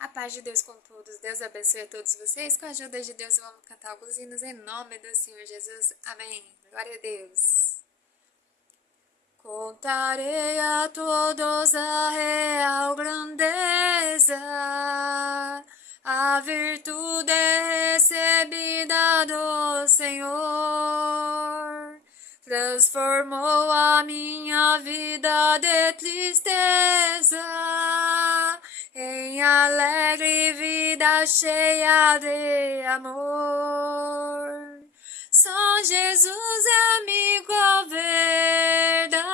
A paz de Deus com todos. Deus abençoe a todos vocês. Com a ajuda de Deus, vamos cantar alguns hinos em nome do Senhor Jesus. Amém. Glória a Deus. Contarei a todos a real grandeza, a virtude recebida do Senhor. Transformou a minha vida de tristeza em alegre vida cheia de amor. Só Jesus é amigo verdadeiro,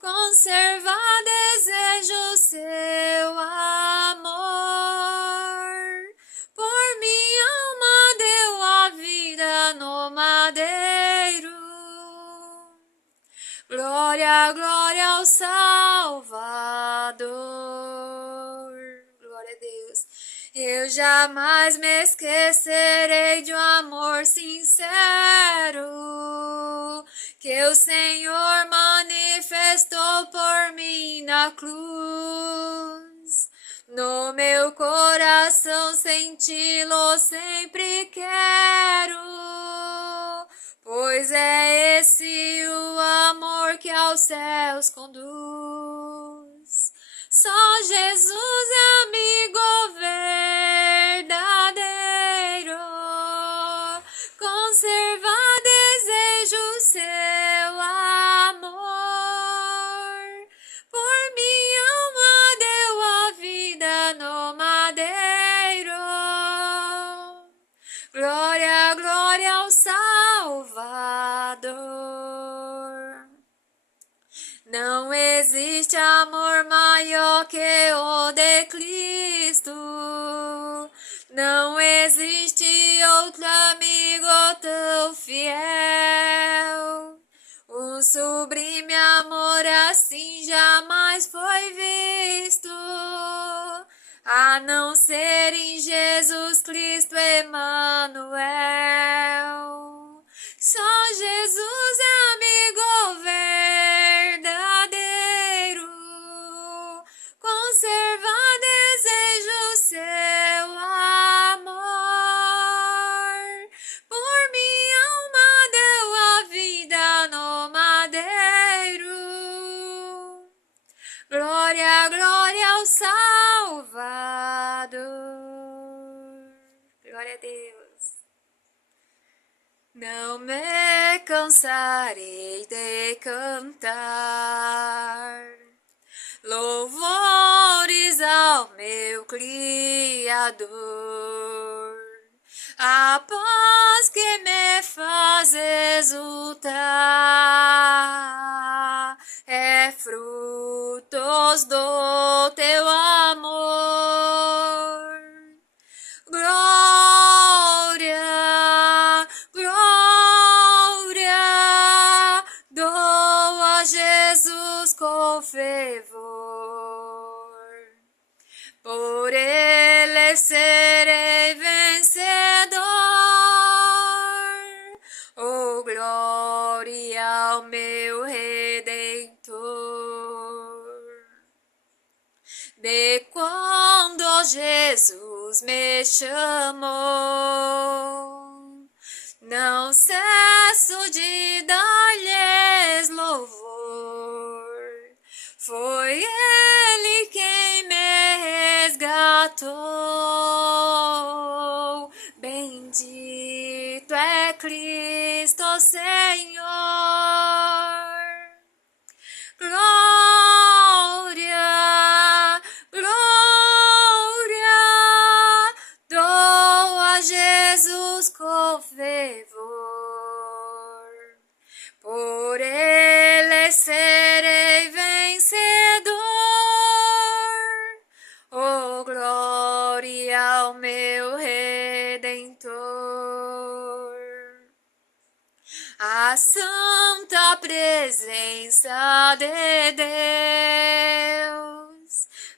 conserva desejo seu amor. Por minha alma deu a vida no madeiro. Glória, glória ao Salvador. Glória a Deus. Eu jamais me esquecerei de um amor sincero que o Senhor manifestou por mim na cruz. No meu coração senti-lo sempre quero, pois é esse o amor que aos céus conduz. Só Jesus é amigo verdadeiro, conserva desejo seu amor. Por minha alma deu a vida no madeiro. Glória, glória ao Salvador. Não existe amor maior que o de Cristo. Não existe outro amigo tão fiel. Um sublime amor assim jamais foi visto, a não ser em Jesus Cristo Emmanuel. Só Jesus é amigo verdadeiro, conserva desejo seu amor. Por minha alma deu a vida no madeiro. Glória, glória ao Salvador. Glória a Deus. Não me cansarei de cantar louvores ao meu Criador. A paz que me faz exultar é frutos do teu amor. Glória, glória, dou a Jesus com fervor. Por ele serei vencedor. Oh, glória ao meu Redentor. De quando Jesus me chamou, não cesso de dar-lhes louvor. Foi Ele quem me resgatou. Bendito é Cristo Senhor. Glória, glória, dou a Jesus com fervor. Por ele serei vencedor. Oh, glória ao meu Redentor. A santa presença de Deus,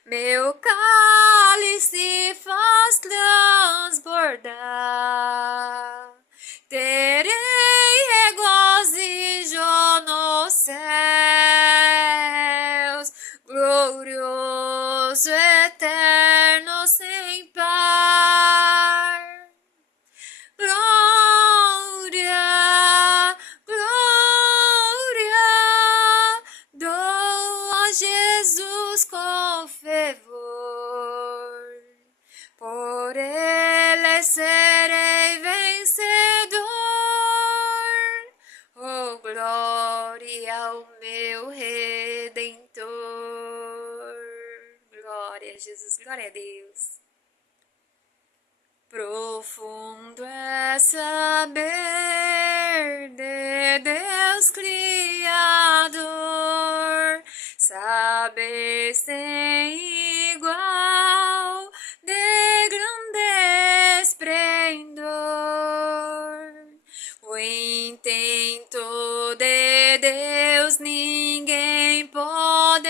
meu cálice faz transbordar. Terei regozijo nos céus, glorioso Deus eterno sem par. Glória, glória, dou a Jesus com fervor. Por ele serei vencedor. Oh, glória ao meu Redentor. Glória a Jesus, glória a Deus. Profundo é saber de Deus Criador, saber sem igual de grande esplendor. O intento de Deus ninguém pode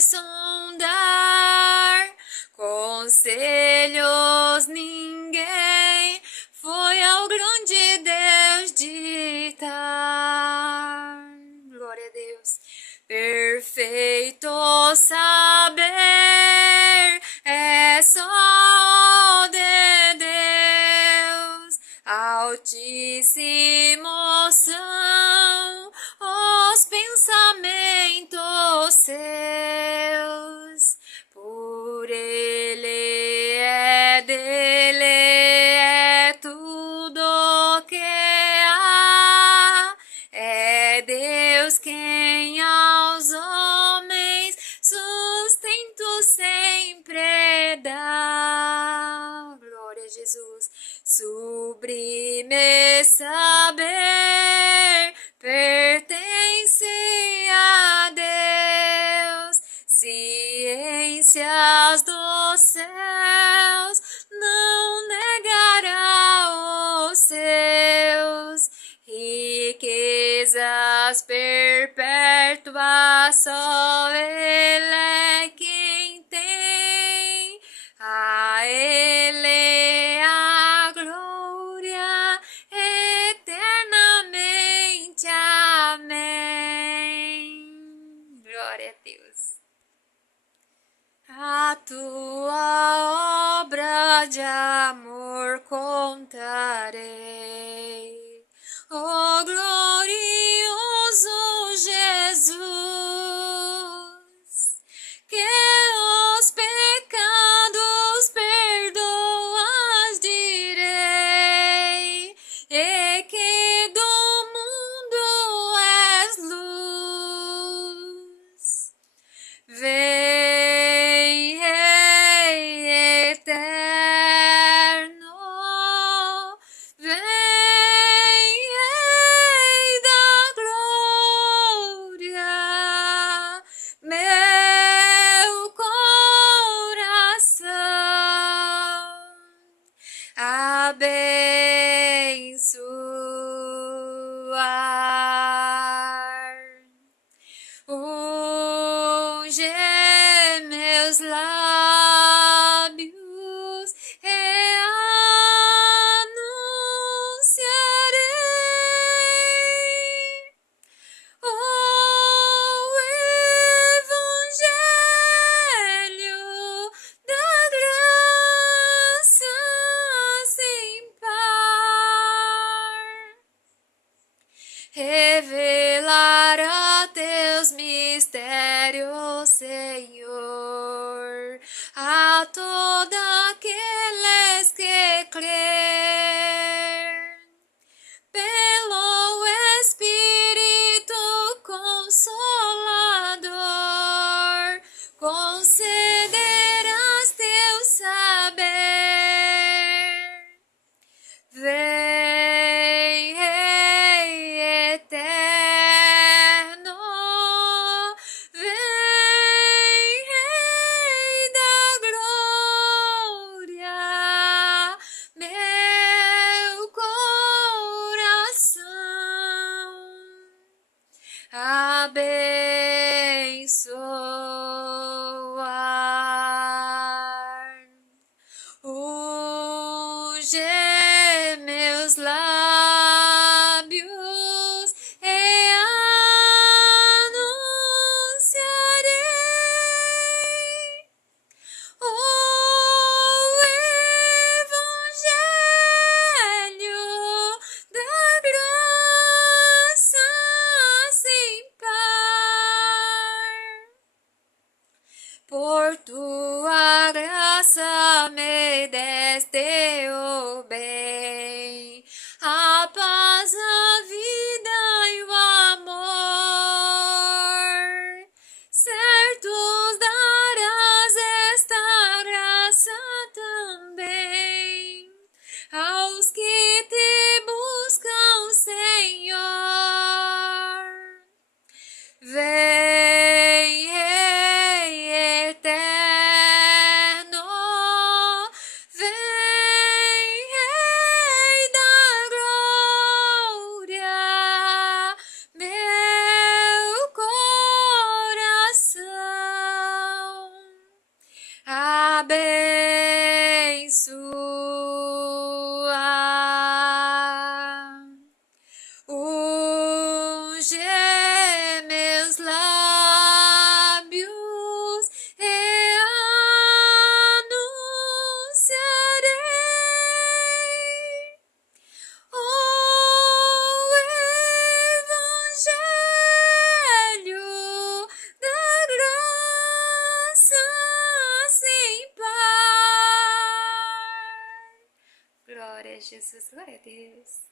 sondar, conselhos ninguém foi ao grande Deus ditar. Glória a Deus. Perfeito saber é só de Deus, altíssimos são os pensamentos seus. Por ele é dele é tudo que há, é Deus quem aos homens sustento sempre dá. Glória a Jesus. Sublime saber pertence a Deus, ciências dos céus não negará os seus, riquezas perpétuas só ele é quem tem, a ele a glória eternamente. Amém. Glória a Deus. A tua obra de amor contarei, oh glorioso Jesus, que os pecados perdoas direi, e que do mundo és luz. Vem, Rei eterno, vem, Rei da glória, meu coração abençoar. Unge meus lábios e anunciarei o evangelho da graça sem par. Revelar a teus mistérios, Senhor, a todos aqueles que crer. Pelo Espírito Consolador, concederás teu saber. Vem, Rei eterno, vem, Rei da glória, meu coração abençoar. Unge meus lábios e anunciarei por tua graça me deste o bem, a paz, a vida e o amor. Certos darás esta graça também aos que te buscam, Senhor. Vem, Rei eterno, vem, Rei da glória, meu coração abençoa. Unge meus lábios e anunciarei o Evangelho da graça sem par. Glória a Jesus, glória a Deus.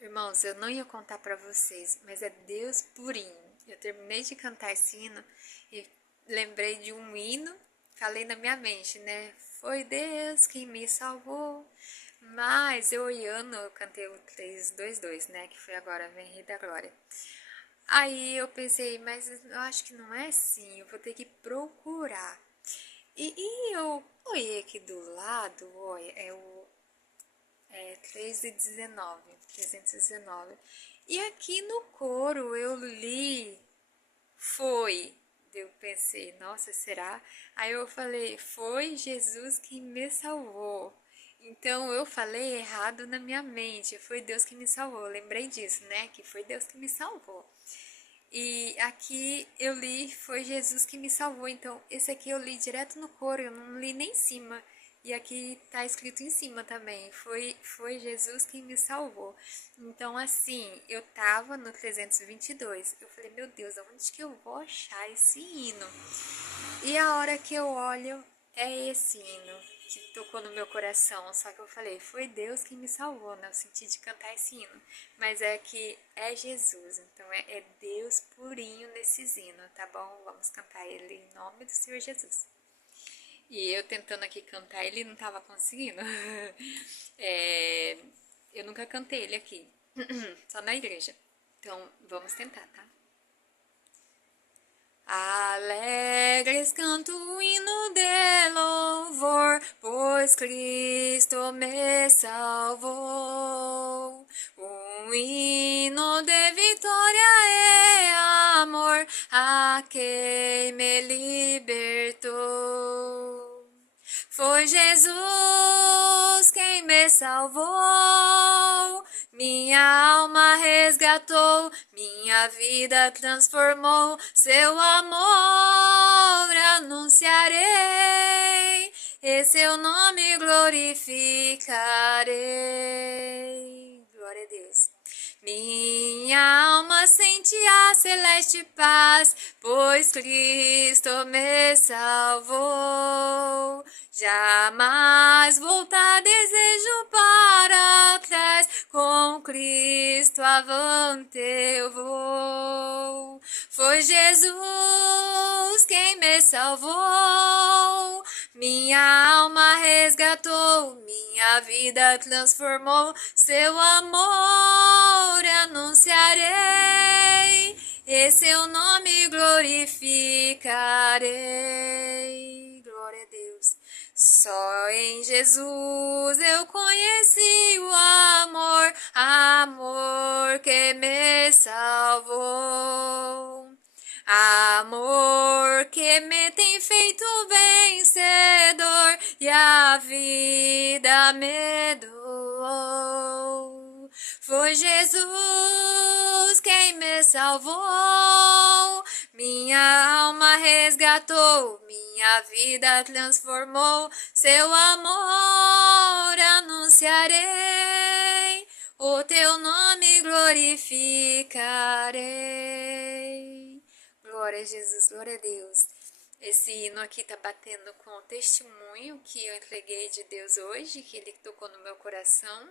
Irmãos, eu não ia contar pra vocês, mas é Deus purinho. Eu terminei de cantar esse hino e lembrei de um hino, falei na minha mente, né? Foi Deus quem me salvou. Mas eu olhando, eu cantei o 322, né? Que foi agora, Vem Rei da Glória. Aí eu pensei, mas eu acho que não é assim, eu vou ter que procurar. E eu olhei aqui do lado, olha, é o 319. E aqui no coro eu li foi. Eu pensei, nossa, será? Aí eu falei, foi Jesus que me salvou. Então eu falei errado na minha mente, foi Deus que me salvou. Lembrei disso, né? Que foi Deus que me salvou. E aqui eu li, foi Jesus que me salvou. Então esse aqui eu li direto no coro, eu não li nem em cima. E aqui tá escrito em cima também, foi Jesus quem me salvou. Então assim, eu tava no 322, eu falei, meu Deus, aonde que eu vou achar esse hino? E a hora que eu olho, é esse hino que tocou no meu coração. Só que eu falei, foi Deus que me salvou, né? Eu senti de cantar esse hino. Mas é que é Jesus, então é Deus purinho nesse hino, tá bom? Vamos cantar ele em nome do Senhor Jesus. E eu tentando aqui cantar, ele não tava conseguindo. Eu nunca cantei ele aqui, só na igreja. Então, vamos tentar, tá? Alegres canto o hino de louvor, pois Cristo me salvou. Um hino de vitória e amor a quem me libertou. Foi Jesus quem me salvou, minha alma resgatou, minha vida transformou, seu amor anunciarei, e seu nome glorificarei. Glória a Deus. Minha alma sente a celeste paz, pois Cristo me salvou. Jamais voltar desejo para trás, com Cristo avante eu vou. Foi Jesus quem me salvou, minha alma resgatou, minha vida transformou, seu amor anunciarei, e seu nome glorificarei. Glória a Deus. Só em Jesus eu conheci o amor, amor que me salvou. Amor que me tem feito vencedor e a vida me doou. Foi Jesus quem me salvou, minha alma resgatou, minha vida transformou, seu amor anunciarei, o teu nome glorificarei. Glória a Jesus, glória a Deus. Esse hino aqui tá batendo com o testemunho que eu entreguei de Deus hoje, que ele tocou no meu coração.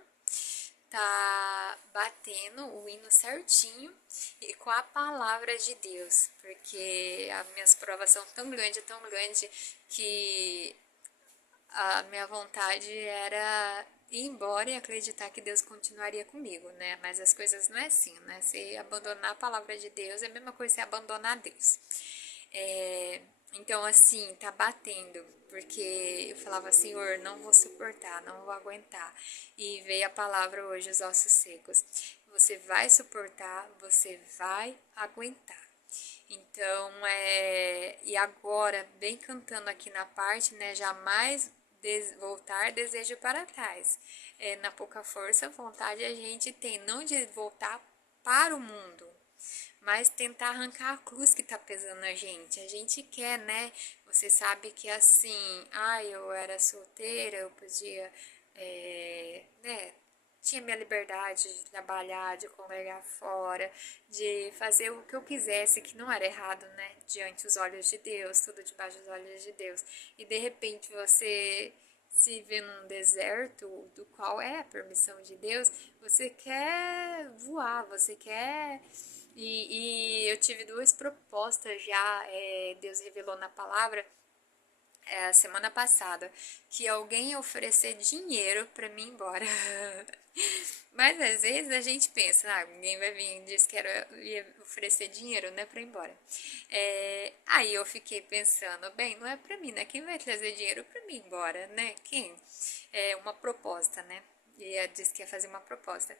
Tá batendo o hino certinho e com a palavra de Deus, porque as minhas provas são tão grande que a minha vontade era ir embora e acreditar que Deus continuaria comigo, né? Mas as coisas não é assim, né? Se abandonar a palavra de Deus é a mesma coisa que abandonar Deus. Então, assim, tá batendo, porque eu falava, Senhor, não vou suportar, não vou aguentar. E veio a palavra hoje, os ossos secos. Você vai suportar, você vai aguentar. Então, e agora, bem cantando aqui na parte, né, jamais voltar desejo para trás. Na pouca força, vontade a gente tem, não de voltar para o mundo, mas tentar arrancar a cruz que tá pesando a gente. A gente quer, né? Você sabe que assim, eu era solteira, eu podia, né? Tinha minha liberdade de trabalhar, de congregar fora, de fazer o que eu quisesse, que não era errado, né? Diante dos olhos de Deus, tudo debaixo dos olhos de Deus. E de repente você se vê num deserto, do qual é a permissão de Deus, você quer voar, você quer. E eu tive duas propostas já, Deus revelou na palavra a semana passada, que alguém ia oferecer dinheiro pra mim ir embora. Mas às vezes a gente pensa, ninguém vai vir e diz que ia oferecer dinheiro, né, pra ir embora. Aí eu fiquei pensando, bem, não é pra mim, né? Quem vai trazer dinheiro pra mim ir embora, né? Quem? É uma proposta, né? E ela disse que ia fazer uma proposta.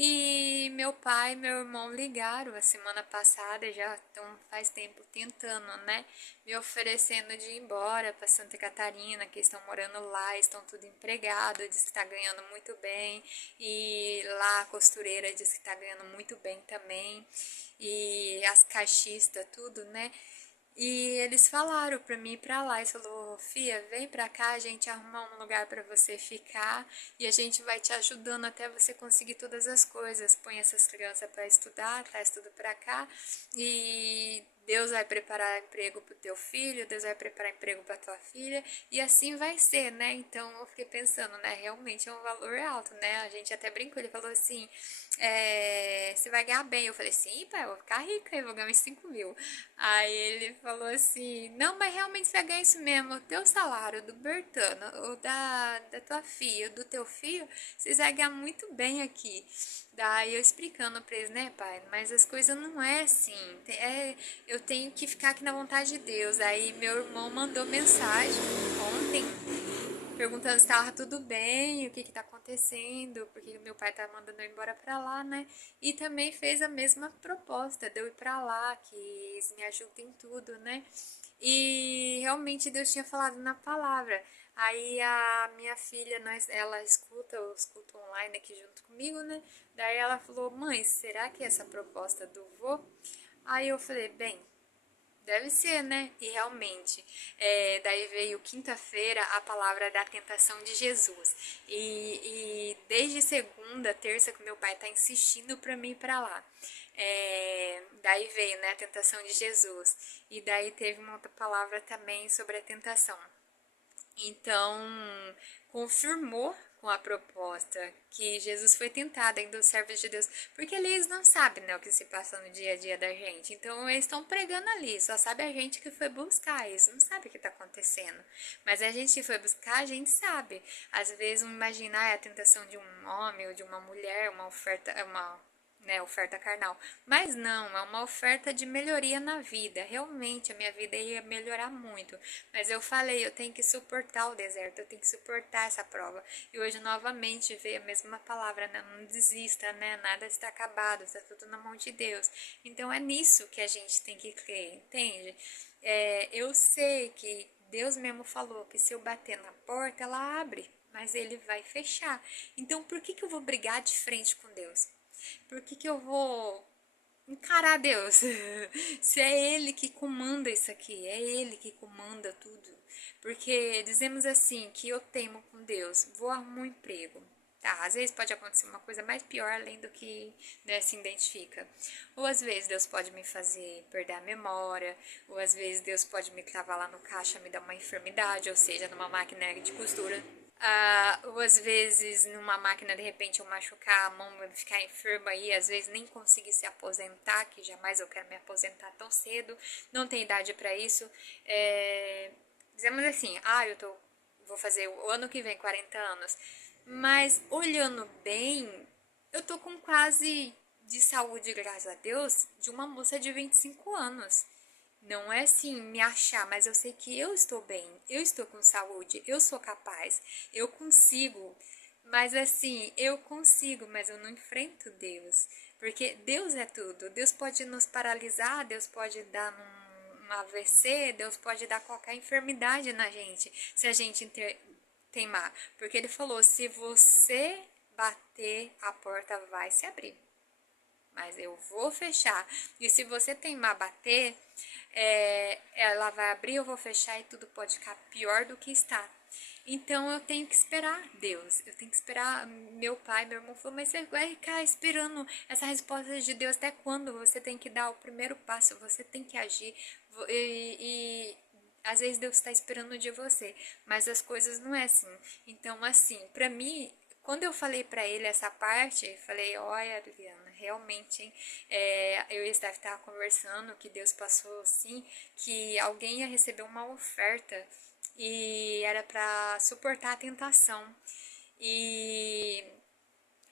E meu pai e meu irmão ligaram a semana passada, já estão faz tempo tentando, né? Me oferecendo de ir embora para Santa Catarina, que estão morando lá, estão tudo empregado, diz que está ganhando muito bem. E lá a costureira diz que está ganhando muito bem também. E as caixistas, tudo, né? E eles falaram pra mim ir pra lá. Eles falaram, Fia, vem pra cá, a gente arruma um lugar pra você ficar e a gente vai te ajudando até você conseguir todas as coisas. Põe essas crianças pra estudar, traz tudo pra cá e Deus vai preparar emprego pro teu filho, Deus vai preparar emprego pra tua filha e assim vai ser, né? Então eu fiquei pensando, né? Realmente é um valor alto, né? A gente até brincou, ele falou assim, você vai ganhar bem. Eu falei, sim, pai, eu vou ficar rica, eu vou ganhar uns 5 mil. Aí ele falou assim, não, mas realmente você vai ganhar isso mesmo, o teu salário do Bertano, ou da tua filha, do teu filho, vocês vão ganhar muito bem aqui. Daí eu explicando pra eles, né, pai, mas as coisas não é assim, eu tenho que ficar aqui na vontade de Deus. Aí meu irmão mandou mensagem ontem, perguntando se estava tudo bem, o que está acontecendo, porque meu pai tá mandando eu embora para lá, né? E também fez a mesma proposta de eu ir para lá, que eles me ajudem em tudo, né? E realmente Deus tinha falado na palavra. Aí a minha filha, ela escuta os cultos online aqui junto comigo, né? Daí ela falou, mãe, será que é essa proposta do vô? Aí eu falei, bem, deve ser, né? E realmente, daí veio quinta-feira a palavra da tentação de Jesus. E desde segunda, terça, que meu pai tá insistindo pra mim ir pra lá. Daí veio, né, a tentação de Jesus. E daí teve uma outra palavra também sobre a tentação. Então, confirmou com a proposta que Jesus foi tentado ainda os servos de Deus, porque eles não sabem, né, o que se passa no dia a dia da gente. Então, eles estão pregando ali, só sabe a gente que foi buscar, eles não sabem o que está acontecendo. Mas a gente que foi buscar, a gente sabe. Às vezes, imaginar a tentação de um homem ou de uma mulher, uma oferta, oferta carnal. Mas não, é uma oferta de melhoria na vida. Realmente a minha vida ia melhorar muito. Mas eu falei, eu tenho que suportar o deserto, eu tenho que suportar essa prova. E hoje novamente veio a mesma palavra, né? Não desista, né? Nada está acabado, está tudo na mão de Deus. Então é nisso que a gente tem que crer, entende? Eu sei que Deus mesmo falou que se eu bater na porta, ela abre, mas ele vai fechar. Então por que eu vou brigar de frente com Deus? Por que eu vou encarar Deus? Se é Ele que comanda isso aqui, é Ele que comanda tudo. Porque dizemos assim, que eu temo com Deus, vou arrumar um emprego. Tá, às vezes pode acontecer uma coisa mais pior além do que, né, se identifica. Ou às vezes Deus pode me fazer perder a memória, ou às vezes Deus pode me travar lá no caixa, me dar uma enfermidade, ou seja, numa máquina de costura. Ou às vezes numa máquina de repente eu machucar a mão, eu ficar enferma e às vezes nem conseguir se aposentar, que jamais eu quero me aposentar tão cedo, não tenho idade para isso. Dizemos assim, vou fazer o ano que vem 40 anos, mas olhando bem, eu tô com quase de saúde, graças a Deus, de uma moça de 25 anos. Não é assim me achar, mas eu sei que eu estou bem, eu estou com saúde, eu sou capaz, eu consigo. Mas assim, eu consigo, mas eu não enfrento Deus. Porque Deus é tudo. Deus pode nos paralisar, Deus pode dar um AVC, Deus pode dar qualquer enfermidade na gente, se a gente teimar. Porque ele falou: se você bater, a porta vai se abrir, mas eu vou fechar. E se você teimar bater, ela vai abrir, eu vou fechar e tudo pode ficar pior do que está. Então eu tenho que esperar Deus, eu tenho que esperar. Meu pai, meu irmão falou, mas você vai ficar esperando essa resposta de Deus até quando? Você tem que dar o primeiro passo, você tem que agir. E às vezes Deus está esperando de você, mas as coisas não é assim. Então, assim, pra mim, quando eu falei pra ele essa parte, eu falei, olha, Adriana, realmente, hein, eu e o Steph tava conversando que Deus passou assim, que alguém ia receber uma oferta e era pra suportar a tentação. E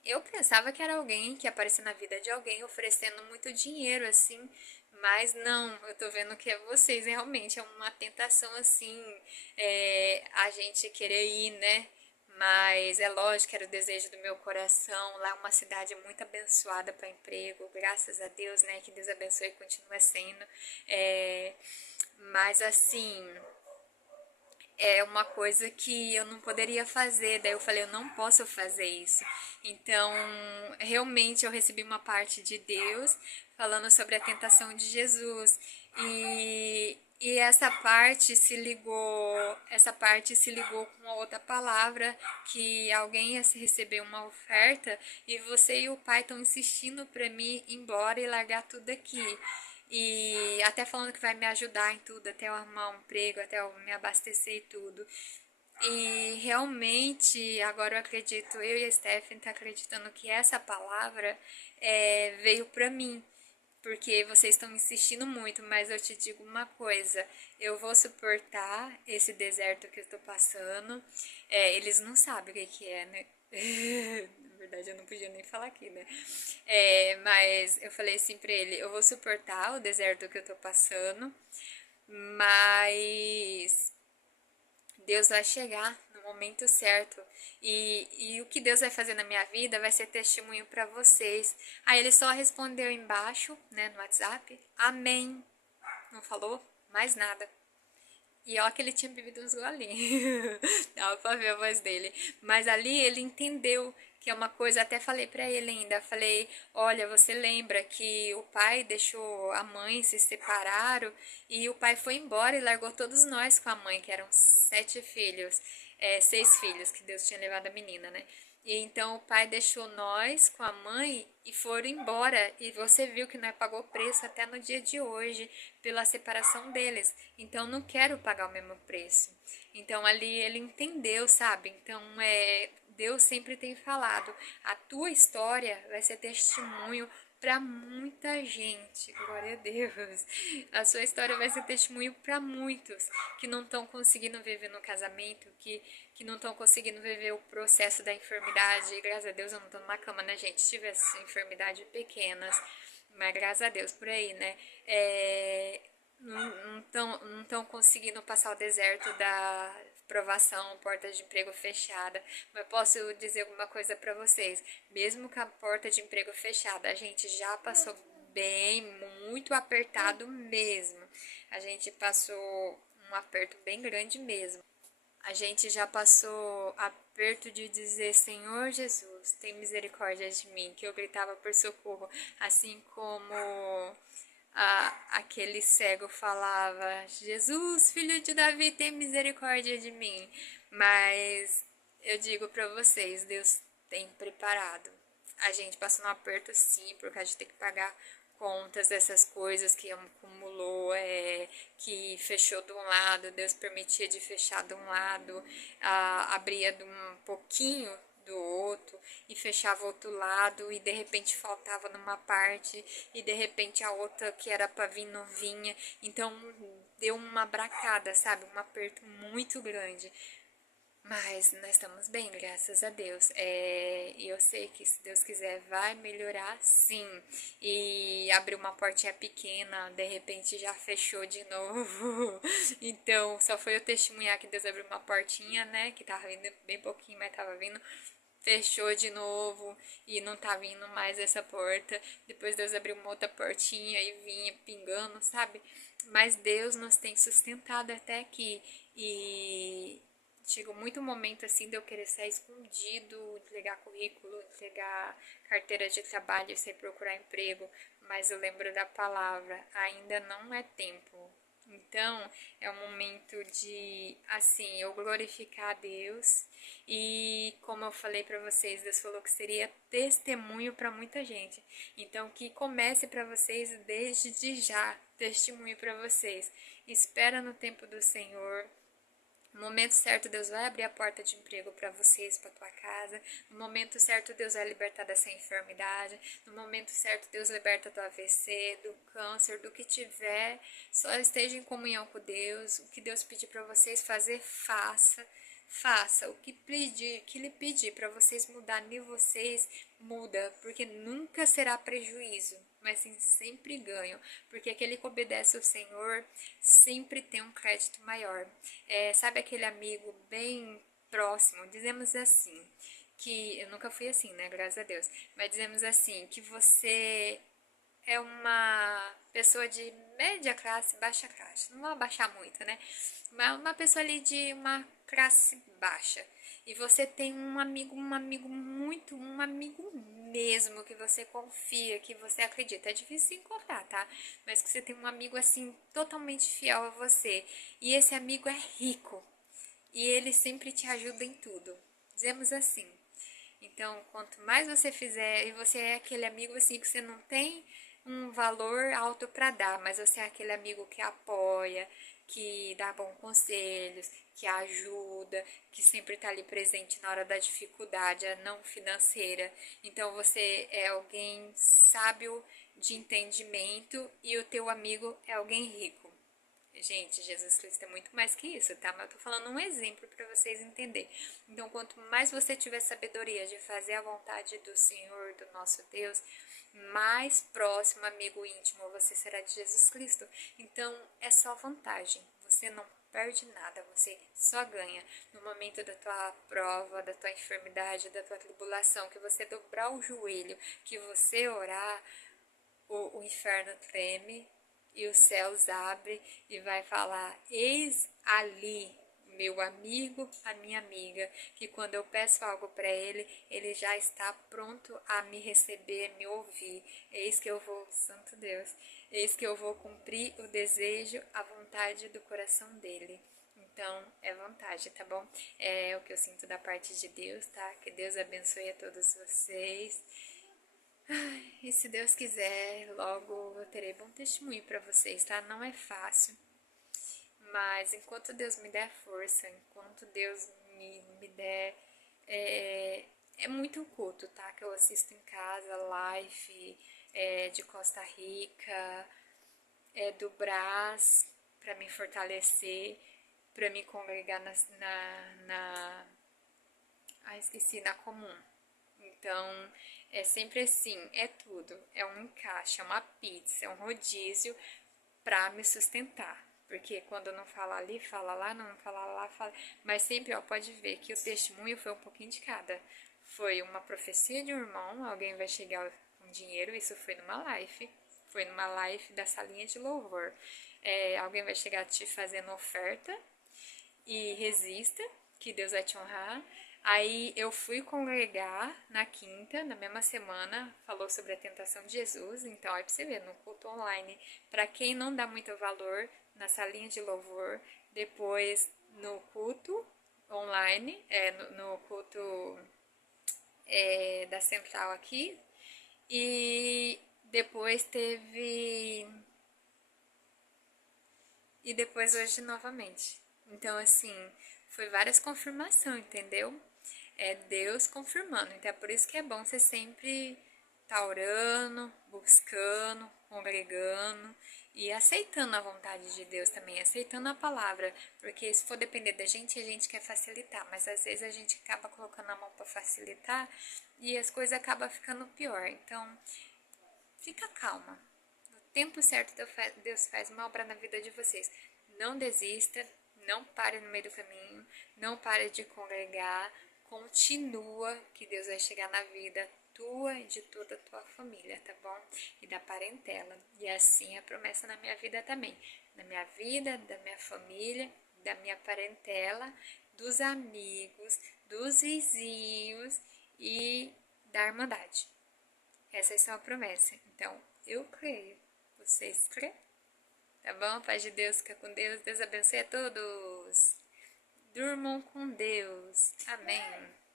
eu pensava que era alguém que aparecia na vida de alguém oferecendo muito dinheiro, assim, mas não, eu tô vendo que é vocês, realmente é uma tentação, assim, a gente querer ir, né? Mas é lógico que era o desejo do meu coração. Lá é uma cidade muito abençoada para emprego, graças a Deus, né? Que Deus abençoe e continue sendo. Mas assim, é uma coisa que eu não poderia fazer. Daí eu falei, eu não posso fazer isso. Então, realmente eu recebi uma parte de Deus falando sobre a tentação de Jesus. E essa parte se ligou com a outra palavra que alguém ia receber uma oferta e você e o pai estão insistindo para mim ir embora e largar tudo aqui. E até falando que vai me ajudar em tudo, até eu arrumar um emprego, até eu me abastecer e tudo. E realmente, agora eu acredito, eu e a Stephanie tá acreditando que essa palavra veio pra mim. Porque vocês estão insistindo muito, mas eu te digo uma coisa, eu vou suportar esse deserto que eu tô passando. Eles não sabem o que é, né? Na verdade, eu não podia nem falar aqui, né? Mas eu falei assim pra ele, eu vou suportar o deserto que eu tô passando, mas Deus vai chegar no momento certo. E o que Deus vai fazer na minha vida vai ser testemunho para vocês. Aí ele só respondeu embaixo, né, no WhatsApp, amém. Não falou mais nada. E ó que ele tinha bebido uns golinhos. Dava pra ver a voz dele. Mas ali ele entendeu que é uma coisa, até falei pra ele ainda, falei, olha, você lembra que o pai deixou a mãe, se separaram, e o pai foi embora e largou todos nós com a mãe, que eram 7 filhos, 6 filhos, que Deus tinha levado a menina, né? E então o pai deixou nós com a mãe e foram embora. E você viu que nós pagou preço até no dia de hoje pela separação deles. Então não quero pagar o mesmo preço. Então ali ele entendeu, sabe? Então Deus sempre tem falado, a tua história vai ser testemunho para muita gente, glória a Deus. A sua história vai ser testemunho para muitos que não estão conseguindo viver no casamento, que não estão conseguindo viver o processo da enfermidade. E, graças a Deus eu não estou numa cama, né, gente? Tive essa enfermidade pequenas, mas graças a Deus por aí, né? Não estão conseguindo passar o deserto da provação, porta de emprego fechada. Mas posso dizer alguma coisa para vocês, mesmo com a porta de emprego fechada, a gente já passou bem, muito apertado mesmo. A gente passou um aperto bem grande mesmo. A gente já passou aperto de dizer, Senhor Jesus, tem misericórdia de mim, que eu gritava por socorro, assim como aquele cego falava, Jesus, filho de Davi, tem misericórdia de mim. Mas eu digo para vocês, Deus tem preparado. A gente passou num aperto sim, por causa de ter que pagar contas dessas coisas que acumulou, que fechou de um lado, Deus permitia de fechar de um lado, abria de um pouquinho do outro e fechava outro lado e de repente faltava numa parte e de repente a outra que era para vir não vinha, então deu uma bracada, sabe, um aperto muito grande. Mas nós estamos bem, graças a Deus. E eu sei que se Deus quiser vai melhorar sim. E abriu uma portinha pequena, de repente já fechou de novo. Então, só foi eu testemunhar que Deus abriu uma portinha, né? Que tava vindo bem pouquinho, mas tava vindo. Fechou de novo e não tá vindo mais essa porta. Depois Deus abriu uma outra portinha e vinha pingando, sabe? Mas Deus nos tem sustentado até aqui. E chegou muito momento assim de eu querer sair escondido, entregar currículo, entregar carteira de trabalho e sair procurar emprego, mas eu lembro da palavra, ainda não é tempo. Então, é um momento de, assim, eu glorificar a Deus e, como eu falei para vocês, Deus falou que seria testemunho para muita gente. Então, que comece para vocês desde já, testemunho para vocês. Espera no tempo do Senhor. No momento certo, Deus vai abrir a porta de emprego para vocês, para tua casa. No momento certo, Deus vai libertar dessa enfermidade. No momento certo, Deus liberta do AVC, do câncer, do que tiver. Só esteja em comunhão com Deus. O que Deus pedir para vocês fazer, faça. Faça o que pedir, que lhe pedir para vocês mudarem, vocês muda, porque nunca será prejuízo, mas sim sempre ganho, porque aquele que obedece ao Senhor sempre tem um crédito maior. Sabe aquele amigo bem próximo, dizemos assim, que eu nunca fui assim, né, graças a Deus, mas dizemos assim, que você é uma pessoa de média classe, baixa classe. Não vou abaixar muito, né? Mas uma pessoa ali de uma classe baixa. E você tem um amigo muito, um amigo mesmo que você confia, que você acredita. É difícil encontrar, tá? Mas que você tem um amigo assim totalmente fiel a você. E esse amigo é rico. E ele sempre te ajuda em tudo. Dizemos assim. Então, quanto mais você fizer, e você é aquele amigo assim que você não tem um valor alto para dar, mas você é aquele amigo que apoia, que dá bons conselhos, que ajuda, que sempre está ali presente na hora da dificuldade, a não financeira. Então, você é alguém sábio de entendimento e o teu amigo é alguém rico. Gente, Jesus Cristo é muito mais que isso, tá? Mas eu tô falando um exemplo para vocês entenderem. Então, quanto mais você tiver sabedoria de fazer a vontade do Senhor, do nosso Deus, mais próximo, amigo íntimo, você será de Jesus Cristo. Então, é só vantagem. Você não perde nada, você só ganha. No momento da tua prova, da tua enfermidade, da tua tribulação, que você dobrar o joelho, que você orar, o inferno treme e os céus abrem e vai falar: eis ali meu amigo, a minha amiga, que quando eu peço algo para ele, ele já está pronto a me receber, me ouvir. Eis que eu vou, Santo Deus, eis que eu vou cumprir o desejo, a vontade do coração dele. Então, é vontade, tá bom? É o que eu sinto da parte de Deus, tá? Que Deus abençoe a todos vocês. E se Deus quiser, logo eu terei bom testemunho para vocês, tá? Não é fácil, mas enquanto Deus me der força, enquanto Deus me der. É muito culto, tá? Que eu assisto em casa, live de Costa Rica, do Brás, para me fortalecer, para me congregar esqueci, na comum. Então, é sempre assim, é tudo. É um encaixe, é uma pizza, é um rodízio pra me sustentar. Porque quando não fala ali, fala lá, não fala lá, fala. Mas sempre, ó, pode ver que o testemunho foi um pouquinho de cada. Foi uma profecia de um irmão, alguém vai chegar com dinheiro, isso foi numa live. Foi numa live da salinha de louvor. Alguém vai chegar te fazendo oferta e resista, que Deus vai te honrar. Aí eu fui congregar na quinta, na mesma semana, falou sobre a tentação de Jesus. Então, aí pra você ver, no culto online, para quem não dá muito valor, na salinha de louvor, depois no culto online, no culto da central aqui. E depois teve... E depois hoje novamente. Então, assim, foi várias confirmações, entendeu? É Deus confirmando. Então, é por isso que é bom você sempre tá orando, buscando, congregando e aceitando a vontade de Deus também, aceitando a palavra. Porque se for depender da gente, a gente quer facilitar. Mas às vezes a gente acaba colocando a mão para facilitar e as coisas acabam ficando pior. Então, fica calma. No tempo certo, Deus faz uma obra na vida de vocês. Não desista, não pare no meio do caminho, não pare de congregar, continua que Deus vai chegar na vida tua e de toda a tua família, tá bom? E da parentela. E assim é a promessa na minha vida também. Na minha vida, da minha família, da minha parentela, dos amigos, dos vizinhos e da irmandade. Essas são a promessa. Então, eu creio. Vocês creem? Tá bom? Paz de Deus, fica com Deus. Deus abençoe a todos. Durmam com Deus. Amém.